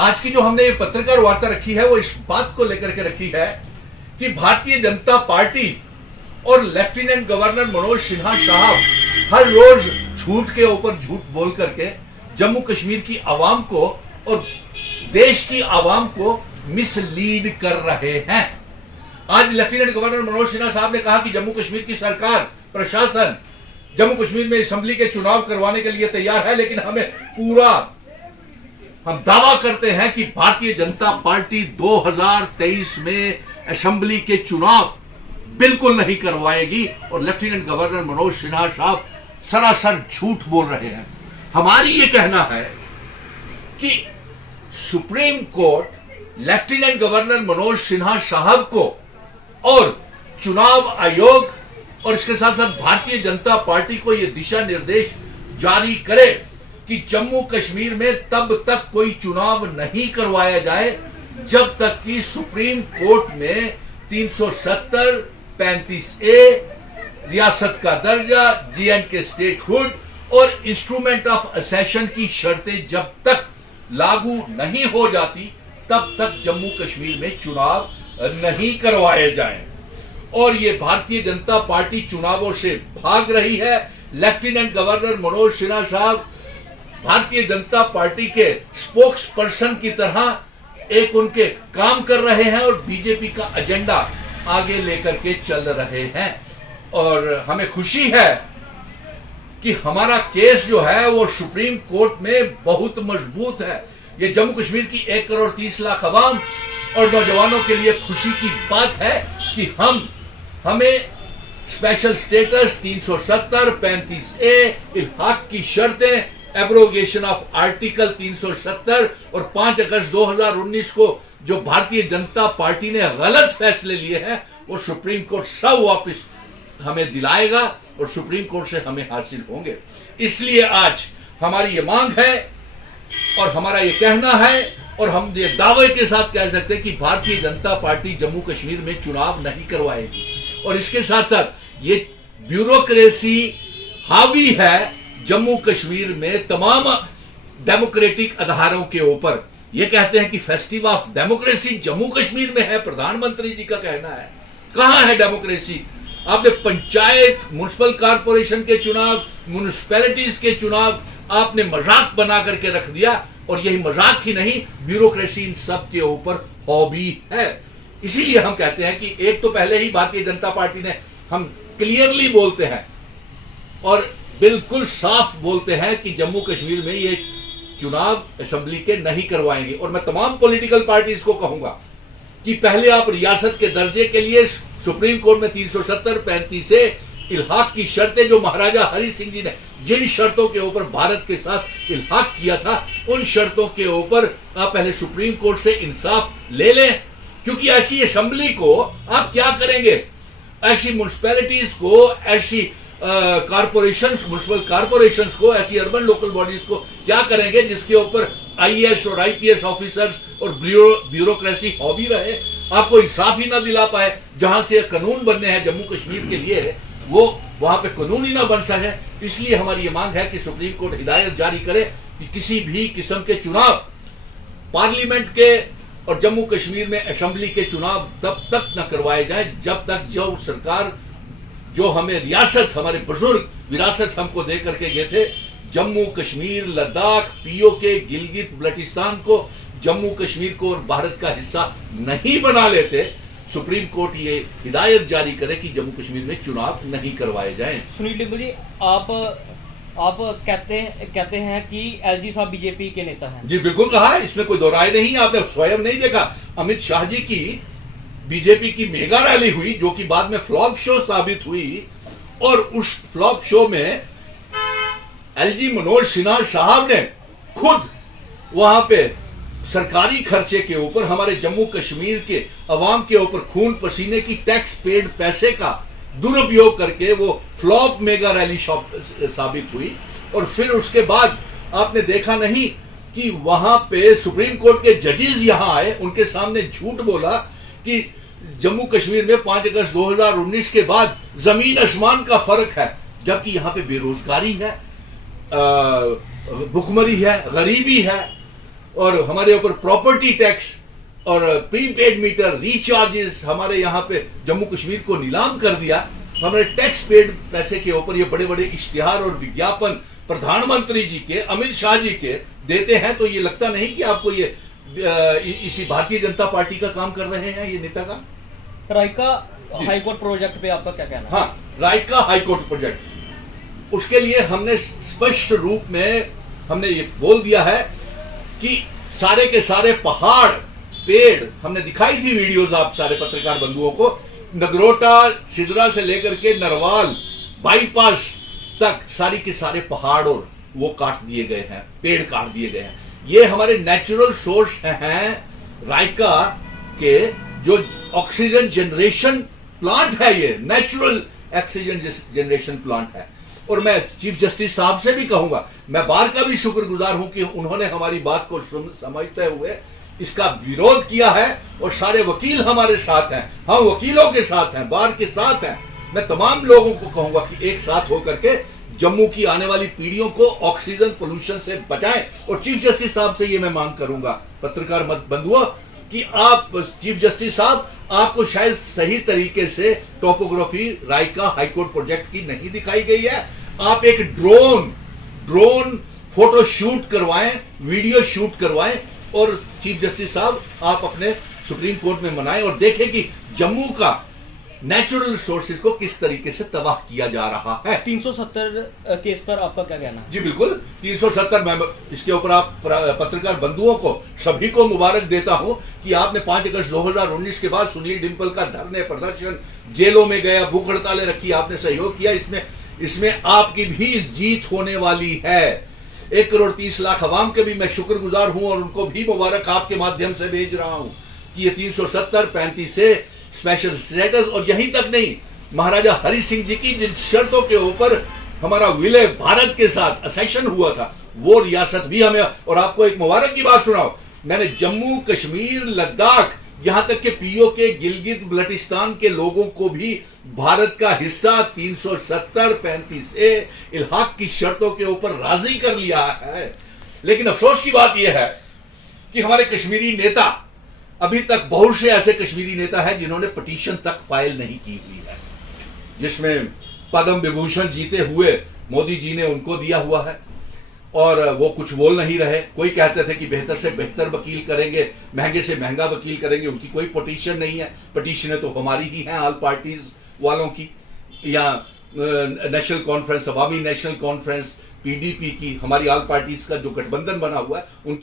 आज की जो हमने ये पत्रकार वार्ता रखी है वो इस बात को लेकर के रखी है कि भारतीय जनता पार्टी और लेफ्टिनेंट गवर्नर मनोज सिन्हा साहब हर रोज झूठ के ऊपर झूठ बोल करके जम्मू कश्मीर की आवाम को और देश की आवाम को मिसलीड कर रहे हैं। आज लेफ्टिनेंट गवर्नर मनोज सिन्हा साहब ने कहा कि जम्मू कश्मीर की सरकार प्रशासन जम्मू कश्मीर में असेंबली के चुनाव करवाने के लिए तैयार है, लेकिन हम दावा करते हैं कि भारतीय जनता पार्टी 2023 में असेंबली के चुनाव बिल्कुल नहीं करवाएगी और लेफ्टिनेंट गवर्नर मनोज सिन्हा साहब सरासर झूठ बोल रहे हैं। हमारी ये कहना है कि supreme court lieutenant governor Manoj Sinha साहब को और चुनाव आयोग और इसके साथ साथ भारतीय जनता पार्टी को यह दिशा निर्देश जारी करे कि जम्मू कश्मीर में तब तक कोई चुनाव नहीं करवाया जाए जब तक कि सुप्रीम कोर्ट में 370, 35A, रियासत का दर्जा, J&K स्टेटहुड और इंस्ट्रूमेंट ऑफ असेशन की शर्तें जब तक लागू नहीं हो जाती तब तक जम्मू कश्मीर में चुनाव नहीं करवाए जाएं। और ये भारतीय जनता पार्टी चुनावों से भाग रही है। लेफ्टिनेंट गवर्नर मनोज सिन्हा साहब भारतीय जनता पार्टी के स्पोक्स पर्सन की तरह एक उनके काम कर रहे हैं और बीजेपी का एजेंडा आगे लेकर के चल रहे हैं। और हमें खुशी है कि हमारा केस जो है वो सुप्रीम कोर्ट में बहुत मजबूत है। ये जम्मू कश्मीर की 1 करोड़ 30 लाख अवाम और नौजवानों के लिए खुशी की बात है कि हमें स्पेशल स्टेटस 370, 35A, इल्हाक की शर्तें, एब्रोगेशन ऑफ आर्टिकल 370 और 5 अगस्त 2019 को जो भारतीय जनता पार्टी ने गलत फैसले लिए हैं वो सुप्रीम कोर्ट सब वापस हमें दिलाएगा और सुप्रीम कोर्ट से हमें हासिल होंगे। इसलिए आज हमारी ये मांग है और हमारा ये कहना है और हम ये दावे के साथ कह सकते हैं कि भारतीय जनता पार्टी जम्मू कश्मीर में चुनाव नहीं करवाएगी। और इसके साथ साथ ये ब्यूरोक्रेसी हावी है जम्मू कश्मीर में तमाम डेमोक्रेटिक आधारों के ऊपर। ये कहते हैं कि festival of democracy Jammu Kashmir में है, प्रधानमंत्री जी का कहना है। कहां है डेमोक्रेसी? आपने पंचायत, म्युनिसिपल कॉर्पोरेशन के चुनाव, म्युनिसिपैलिटीज के चुनाव आपने मजाक बना करके रख दिया और यही मजाक ही नहीं, ब्यूरोक्रेसी इन सब के ऊपर हॉबी है। इसीलिए हम कहते हैं कि एक तो पहले ही भारतीय जनता पार्टी ने, हम क्लियरली बोलते हैं और बिल्कुल साफ बोलते हैं कि जम्मू कश्मीर में ये चुनाव असेंबली के नहीं करवाएंगे। और मैं तमाम पॉलिटिकल पार्टीज को कहूंगा कि पहले आप रियासत के दर्जे के लिए सुप्रीम कोर्ट में 370, 35A, इल्हाक की शर्तें जो महाराजा हरि सिंह जी ने जिन शर्तों के ऊपर भारत के साथ इल्हाक किया था उन शर्तों के ऊपर आप पहले सुप्रीम कोर्ट से इंसाफ ले लें। क्योंकि ऐसी असेंबली को आप क्या करेंगे, ऐसी म्युनिसिपैलिटीज को, ऐसी कॉर्पोरेशंस, म्युनिसिपल कॉर्पोरेशंस को, ऐसी अर्बन लोकल बॉडीज को क्या करेंगे जिसके ऊपर IAS और IPS ऑफिसर्स और ब्यूरोक्रेसी हॉबी रहे, आपको इंसाफ ही ना दिला पाए। जहां से कानून बनने हैं जम्मू कश्मीर के लिए वो वहां पे कानून ही ना बन सके। इसलिए हमारी ये मांग है कि सुप्रीम कोर्ट हिदायत जारी करे कि किसी भी किस्म के चुनाव पार्लियामेंट के और जम्मू कश्मीर में असेंबली के चुनाव तब तक न करवाए जाए जब तक जो सरकार, जो हमें रियासत, हमारे बुजुर्ग विरासत हमको दे करके गए थे, जम्मू कश्मीर, लद्दाख, POK, गिलगित बल्टिस्तान को, जम्मू कश्मीर को और भारत का हिस्सा नहीं बना लेते। सुप्रीम कोर्ट ये हिदायत जारी करे कि जम्मू कश्मीर में चुनाव नहीं करवाए जाएं। सुनील टिब्बू जी, आप कहते हैं कि LG साहब बीजेपी के नेता हैं। जी बिल्कुल कहा है, इसमें कोई दो राय नहीं है। आपने स्वयं नहीं देखा अमित शाह जी की बीजेपी की मेगा रैली हुई जो कि बाद में फ्लॉप शो साबित हुई और उस फ्लॉप शो में LG मनोज सिन्हा साहब ने खुद वहां पे सरकारी खर्चे के ऊपर हमारे जम्मू कश्मीर के अवाम के ऊपर खून पसीने की टैक्स पेड पैसे का दुरुपयोग करके वो फ्लॉप मेगा रैली साबित हुई। और फिर उसके बाद आपने देखा नहीं कि वहां पे सुप्रीम कोर्ट के जजेस यहां आए, उनके सामने झूठ बोला कि जम्मू कश्मीर में 5 अगस्त 2019 के बाद जमीन आसमान का फर्क है, जबकि यहां पे बेरोजगारी है, भुखमरी है, गरीबी है और हमारे ऊपर प्रॉपर्टी टैक्स और प्रीपेड मीटर रिचार्जेस हमारे यहाँ पे जम्मू कश्मीर को नीलाम कर दिया। हमारे टैक्स पेड पैसे के ऊपर ये बड़े बड़े इश्तिहार और विज्ञापन प्रधानमंत्री जी के, अमित शाह जी के देते हैं, तो ये लगता नहीं कि आपको ये इसी भारतीय जनता पार्टी का काम कर रहे हैं ये नेता का। रायका हाईकोर्ट प्रोजेक्ट पे आपका क्या कहना है? हाँ, रायका हाईकोर्ट प्रोजेक्ट, उसके लिए हमने स्पष्ट रूप में हमने ये बोल दिया है कि सारे के सारे पहाड़ पेड़, हमने दिखाई थी वीडियोस आप सारे पत्रकार बंधुओं को, नगरोटा सिदरा से लेकर के नरवाल बाईपास तक सारी के सारे पहाड़ और वो काट दिए गए हैं, पेड़ काट दिए गए हैं। ये हमारे नेचुरल सोर्स हैं रायका के, जो ऑक्सीजन जनरेशन प्लांट है, ये नेचुरल ऑक्सीजन जनरेशन प्लांट है। और मैं चीफ जस्टिस साहब से भी कहूंगा, मैं बार का भी शुक्रगुजार हूं कि उन्होंने हमारी बात को समझते हुए इसका विरोध किया है और सारे वकील हमारे साथ हैं, हम वकीलों के साथ हैं, बार के साथ हैं। मैं तमाम लोगों को कहूंगा कि एक साथ होकर के जम्मू की आने वाली पीढ़ियों को ऑक्सीजन पोल्यूशन से बचाएं। और चीफ जस्टिस साहब से ये मैं मांग करूंगा, पत्रकार बंधुओं, कि आप चीफ जस्टिस साहब, आपको शायद सही तरीके से टोपोग्राफी रायका हाईकोर्ट प्रोजेक्ट की नहीं दिखाई गई है। आप एक ड्रोन फोटो शूट करवाएं, वीडियो शूट करवाएं और चीफ जस्टिस साहब आप अपने सुप्रीम कोर्ट में मनाएं और देखें कि जम्मू का नेचुरल रिसोर्सेज को किस तरीके से तबाह किया जा रहा है। 370 केस पर आपका क्या कहना है? जी बिल्कुल, 370 मैं इसके ऊपर आप पत्रकार बंधुओं को सभी को मुबारक देता हूं कि आपने 5 अगस्त 2019 के बाद सुनील डिम्पल का धरने प्रदर्शन, जेलों में गया, भूख हड़तालें रखी, आपने सहयोग किया। इसमें आपकी भी जीत होने वाली है। 1 करोड़ 30 लाख अवाम के भी मैं शुक्रगुजार हूं और उनको भी मुबारक आपके माध्यम से भेज रहा हूं कि ये 370 35 से स्पेशल स्टेटस, और यहीं तक नहीं, महाराजा हरि सिंह जी की जिन शर्तों के ऊपर हमारा विलय भारत के साथ असेशन हुआ था, वो रियासत भी हमें। और आपको एक मुबारक की बात सुनाओ, मैंने जम्मू कश्मीर लद्दाख यहां तक के पीओके गिलगित बल्टिस्तान के लोगों को भी भारत का हिस्सा 370 35 से इल्हाक की शर्तों के ऊपर राजी कर लिया है। लेकिन अफसोस की बात यह है कि हमारे कश्मीरी नेता, अभी तक बहुत से ऐसे कश्मीरी नेता हैं जिन्होंने पिटीशन तक फाइल नहीं की हुई है, जिसमें पद्म विभूषण जीते हुए मोदी जी ने उनको दिया हुआ है और वो कुछ बोल नहीं रहे। कोई कहते थे कि बेहतर से बेहतर वकील करेंगे, महंगे से महंगा वकील करेंगे, उनकी कोई पिटीशन नहीं है। पिटीशनें तो हमारी ही हैं, ऑल पार्टीज वालों की, या नेशनल कॉन्फ्रेंस, अवामी नेशनल कॉन्फ्रेंस, पीडीपी की, हमारी ऑल पार्टीज का जो गठबंधन बना हुआ है उनकी